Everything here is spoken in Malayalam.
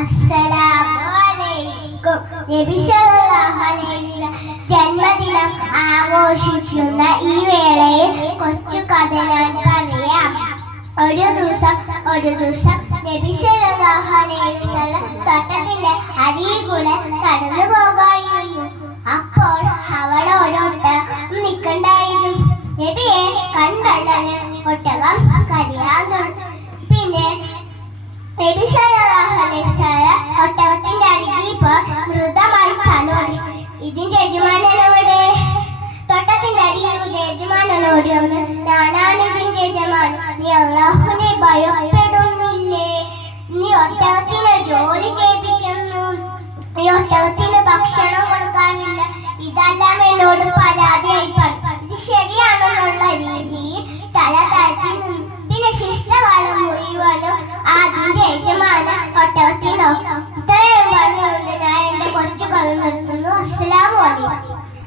അസ്സലാമു നബി സല്ലല്ലാഹു അലൈഹി ജന്മദിനം ആഘോഷിക്കുന്ന ഈ വേളയിൽ കൊച്ചു കഥ ഞാൻ പറയാം. ഒരു ദിവസം നബി സല്ലല്ലാഹു അലൈഹി വസല്ലം തോട്ടത്തിന്റെ അരികിലൂടെ കടന്നു പോകായിരുന്നു. അപ്പോൾ അവിടെ ഒരു ഒട്ടകം നിൽക്കണ്ടായിരുന്നു. നബിയെ കണ്ടുടനെ ഒട്ടകം കരയാൻ തുടങ്ങി. പിന്നെ നബി സല്ലല്ലാഹു അലൈഹി വസല്ലം ഒട്ടകത്തിന്റെ അരികിൽ പോയി മൃദുവായി തലോടി. ഇതിന്റെ യജമാനനോട് തോട്ടത്തിന്റെ അരികിലെ യജമാനനോട് ഒന്ന്, ഞാനാണ് ഇതിന്റെ യജമാനൻ, നീ അല്ലാഹുവിനെ ഭയപ്പെടുന്നില്ലേ? നീ ഒട്ടകത്തിന് ജോലി ചെയ്യിപ്പിക്കുന്നു, നീ ഒട്ടകത്തിന് ഭക്ഷണം കൊടുക്കാറില്ല, ഇതെല്ലാം എന്നോട് പരാതി